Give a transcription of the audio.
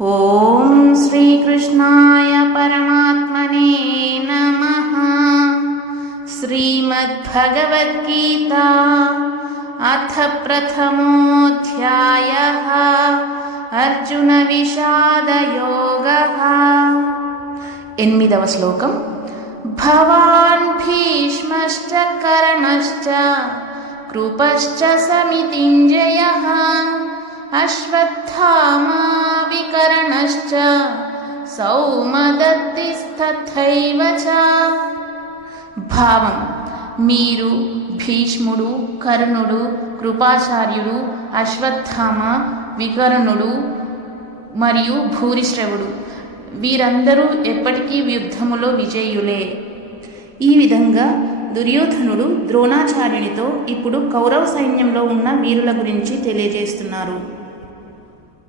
ఓం శ్రీకృష్ణాయ పరమాత్మనే నమః. శ్రీమద్భగవద్గీత అథ ప్రథమోऽధ్యాయః. అర్జున విషాదయోగః. 8వ శ్లోకం. భవాన్ భీష్మశ్చ కర్ణశ్చ కృపశ్చ సమితింజయః అశ్వత్థామా వికర్ణశ్చ సౌమదత్తిస్తథైవ చ. భావం: మీరు భీష్ముడు, కర్ణుడు, కృపాచార్యుడు, అశ్వత్థామ, వికర్ణుడు మరియు భూరిశ్రవుడు వీరందరూ ఎప్పటికీ యుద్ధములో విజయులే. ఈ విధంగా దుర్యోధనుడు ద్రోణాచార్యునితో ఇప్పుడు కౌరవ సైన్యంలో ఉన్న వీరుల గురించి తెలియజేస్తున్నారు.